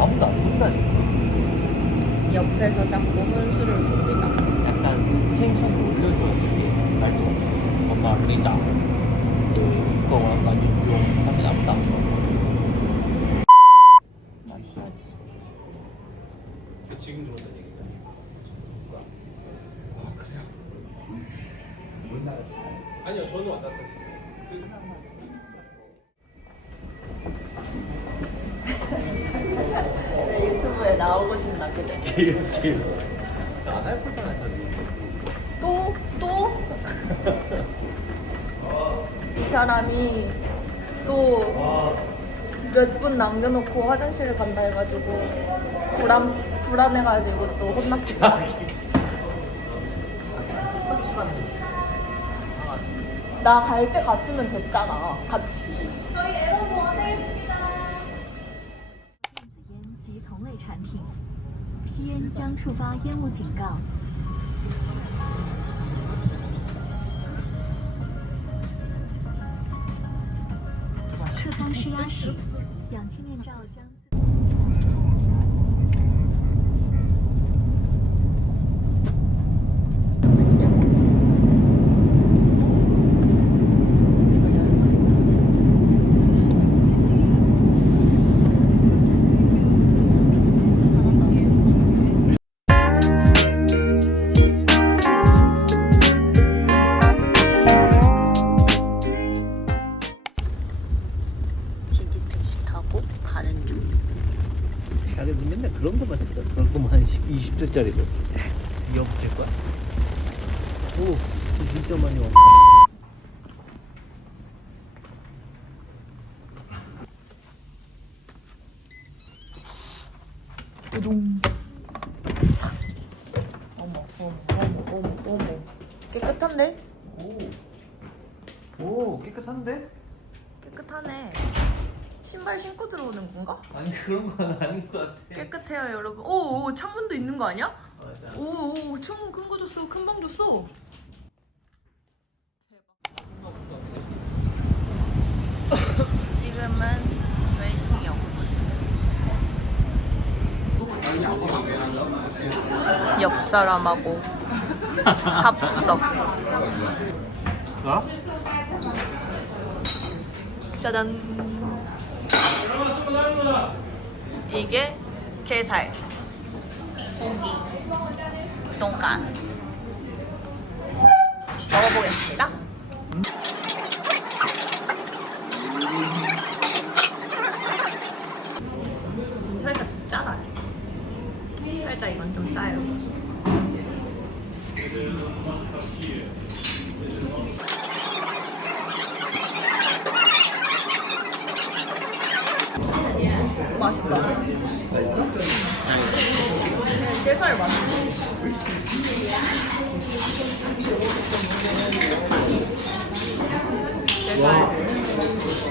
아무도 안 본다니까. 옆에서 자꾸 혼수를 둡니다. 약간 텐션 올려줘야지 말도 엄마 리다 그거 약간 좀안 봐. 마사지. 지금 들어온다는 얘기죠. 아 그래요? 아니요, 저는 왔다 갔다 했어요. 내 안할 거잖아. 또? 또? 이 사람이 또 몇 분 남겨놓고 화장실을 간다 해가지고 불안, 불안해가지고 또 혼났어. 나갈 때 갔으면 됐잖아, 같이. 触发烟雾警告。侧舱施压时，氧气面罩将 진짜 많이 와. 우동. 어머, 어머, 어머, 어머, 어머. 깨끗한데? 오, 오 깨끗한데? 깨끗하네. 신발 신고 들어오는 건가? 아니 그런 건 아닌 것 같아. 깨끗해요, 여러분. 오, 오 창문도 있는 거 아니야? 맞아. 오, 오, 창문 큰거 줬어, 큰 방 줬어. 지금은 웨이팅 영문. 옆 사람하고 합석. 어? 짜잔. 이게 게살, 고기, 돈가스.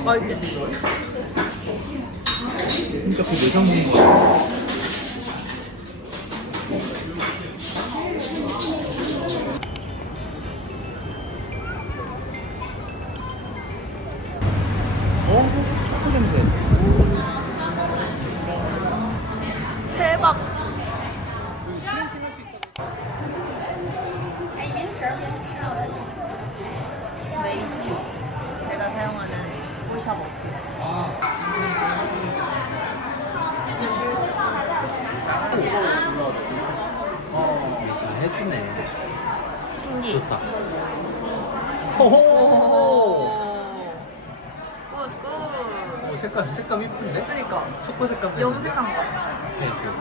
맛있지? 진짜 그 내장 먹는 거야. 어, 어, 해주네. 신기. 좋다. 호호. 굿, 굿. 어, 색깔 색감 이쁜데? 그러니까 초코 색감. 나는데? 염색한 것 같아. 네, 그.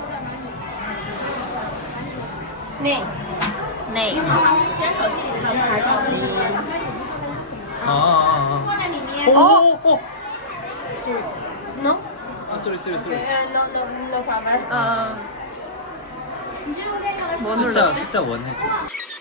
内 네. 先手机里的牌照第一页， 아, 아, 放 아. 在里 어, 面。 어, 어. No， 아, 쏘리, 쏘리, 쏘리. 呃，no no no problem。 아, 你这个那个 뭐 숫자? 숫자 원 해줘.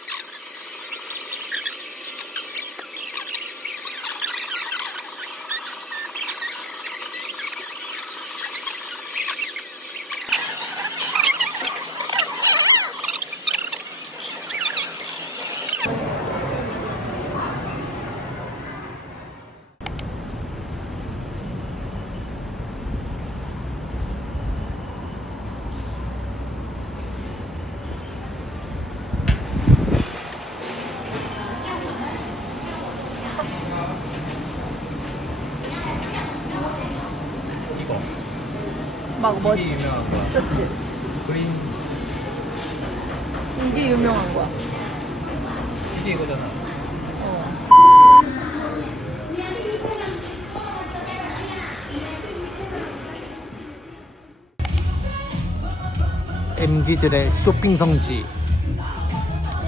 막 뭐, 이게 유명한 거야. 그치? 그린 이게 유명한 거야. 이게 이거잖아. 어. MZ들의 쇼핑 성지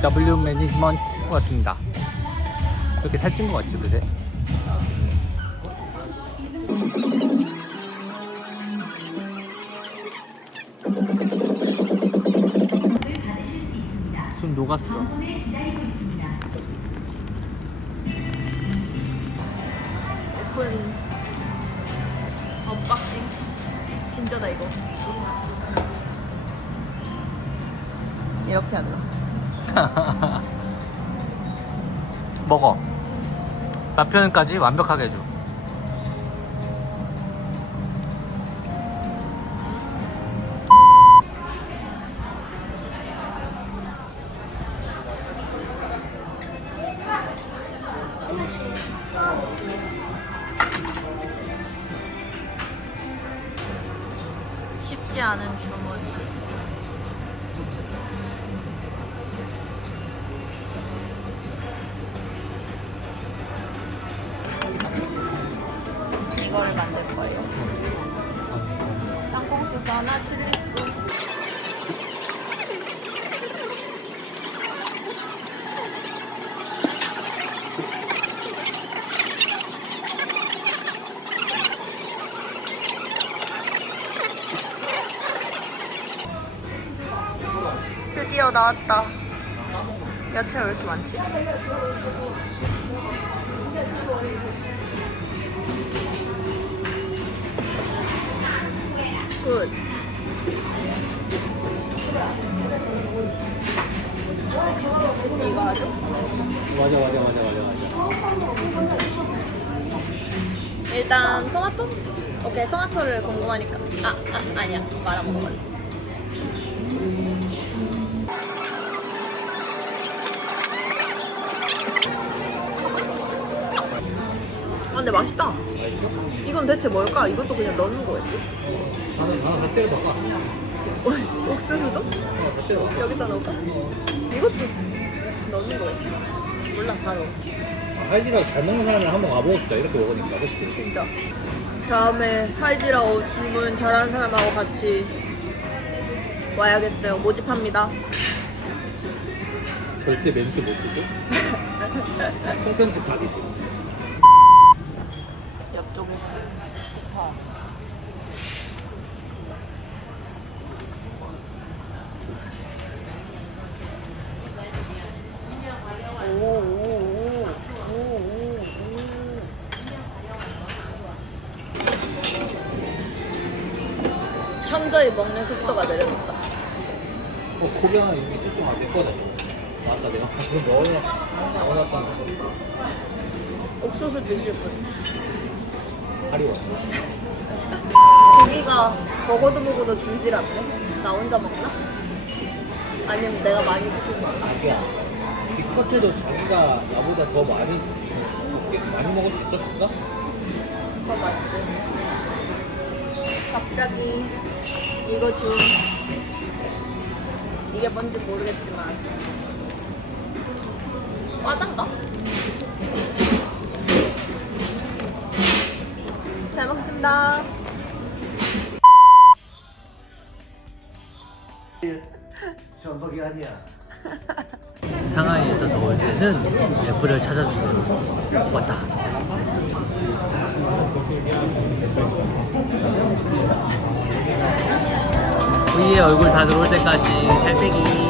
W 매니지먼트 왔습니다. 이렇게 살찐 것 같지, 그래? 녹았어. 오픈 언박싱 진짜다 이거 이렇게 한다 먹어. 맛 표현까지 완벽하게 해줘. 드디어 나왔다. 야채 왜 이렇게 많지? 오케이 토마토를 궁금하니까 아, 아 아니야 말아 먹어버려 아 근데 맛있다 이건 대체 뭘까? 이것도 그냥 넣는 거였지? 나는, 나는 다 때려 넣어. 옥수수도? 어, 다 때려 넣어. 여기다 넣을까? 이것도 넣는 거였지? 몰라 다 넣어 하이디라고 잘 먹는 사람이랑 한번 와보고 싶다. 이렇게 먹으니까, 그치? 진짜 다음에 하이디라고 주문 잘하는 사람하고 같이 와야겠어요 모집합니다 절대 멘트 못 쓰죠? 통편집 각이지. 옆쪽에 스파 오오오오오오 현저히 먹는 속도가 느려졌다 어, 고기 하나 이미 실종 안될 거다, 저거. 맞다, 내가. 그거 넣어놨, 넣어놨다는 거. 옥수수 드실 분 다리 왔어. 고기가 먹어도 먹어도 줄질 않네 나 혼자 먹나? 아니면 내가 많이 시킨 건가? 자기야. 이 겉에도 자기가 나보다 더 많이, 적게 많이 먹을 수 있었을까? 그거 맞지. 갑자기 이거 좀 이게 뭔지 모르겠지만 과자인가? 잘 먹습니다. 전복이 아니야. 상하이에서 더울 때는 애플을 찾아주세요. 왔다. V의 얼굴 다 들어올 때까지 살빼기.